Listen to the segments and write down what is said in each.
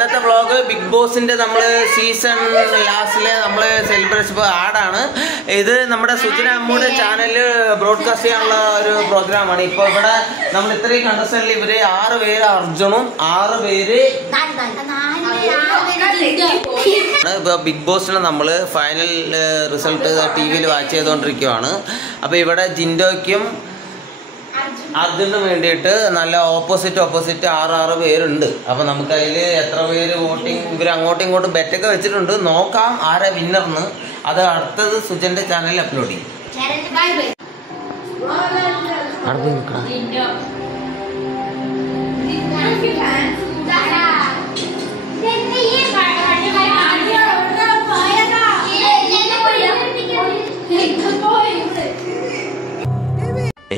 ഇന്നത്തെ vlog big ബോസിന്റെ നമ്മൾ സീസൺ ലാസ്റ്റിലെ നമ്മൾ സെലിബ്രേഷൻ ആടാണ് ഇത്. നമ്മുടെ സുജന അമ്മൂടെ ചാനലിൽ ബ്രോഡ്കാസ്റ്റ് ചെയ്യാനുള്ള ഒരു പ്രോഗ്രാമാണ്. ഇപ്പോൾ ഇവിടെ നമ്മൾ ഇത്രയും കണ്ടസ്റ്റന്റിൽ ഇവര് 6 പേര് അർജുനും 6 പേര് ഇപ്പോൾ ബിഗ് ബോസിന് നമ്മൾ ഫൈനൽ റിസൾട്ട് TV-യിൽ വാച്ച് ചെയ്തുകൊണ്ടിരിക്കുകയാണ്. അപ്പോൾ ഇവിടെ ജിൻഡോയ്ക്കും അർജുനും വേണ്ടിയിട്ട് നല്ല ഓപ്പോസിറ്റ് 6 പേരുണ്ട്. അപ്പോൾ നമുക്ക് അതിൽ എത്ര പേര് വോട്ടിംഗ് ഇവർ അങ്ങോട്ടും ഇങ്ങോട്ടും ബെറ്റൊക്കെ വെച്ചിട്ടുണ്ട്. നോക്കാം ആരാ വിന്നർന്ന്. അത് അടുത്തത് സുജന്റെ ചാനലിൽ അപ്ലോഡ് ചെയ്യും.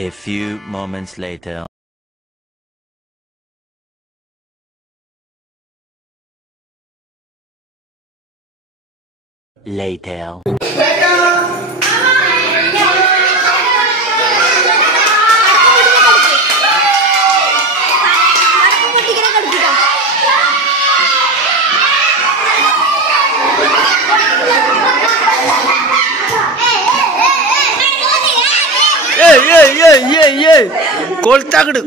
A few moments later. കൊളുത്താക്കിട്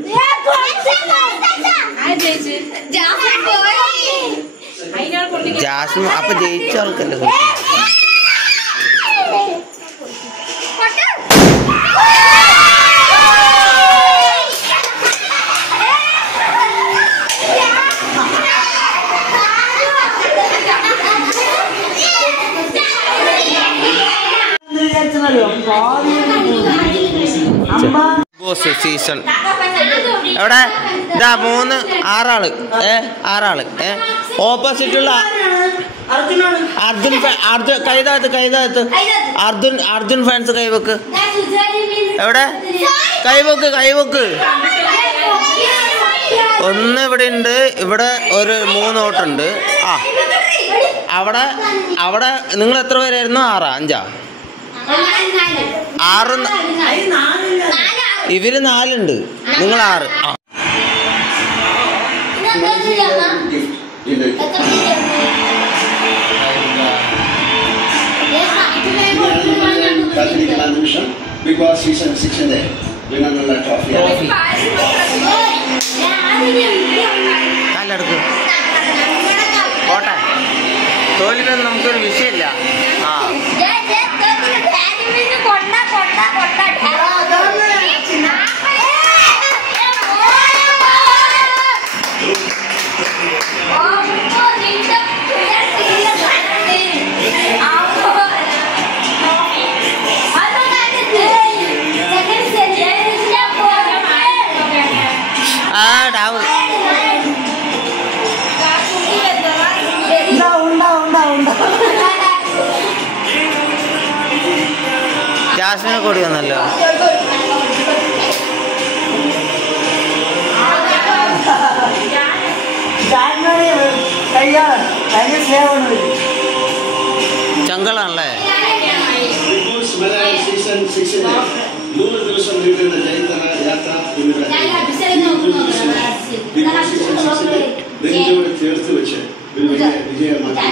ജാസ്മിൻ അപ്പൊ ജയിച്ച ആൾക്കല്ലേ സീസൺ എവിടെ ഇതാ 6 ആള് ഓപ്പോസിറ്റുള്ള അർജുൻ ഫാൻസ് കൈവക്ക് എവിടെ കൈവക്ക് ഒന്ന് ഇവിടെ ഉണ്ട്. ഇവിടെ ഒരു 3 വോട്ടുണ്ട്. അവിടെ നിങ്ങൾ എത്ര പേരായിരുന്നു? 6 ഇവര് 4 ഉണ്ട്. നിങ്ങൾ 6. Big Boss season 6 in there. Winner trophy. കാലെടുക്ക് പോട്ടെ. തോൽവിയൊന്നും നമുക്കൊരു വിഷയമില്ല. ജാസ്മിനെ കൂടി വന്നല്ലോ. ചങ്കളാണല്ലേ. 3 ദിവസം നീണ്ടുന്ന ജൈത്ര യാത്ര നെഞ്ചോട് ചേർത്ത് വെച്ച് ഒരു വിജയമാക്കി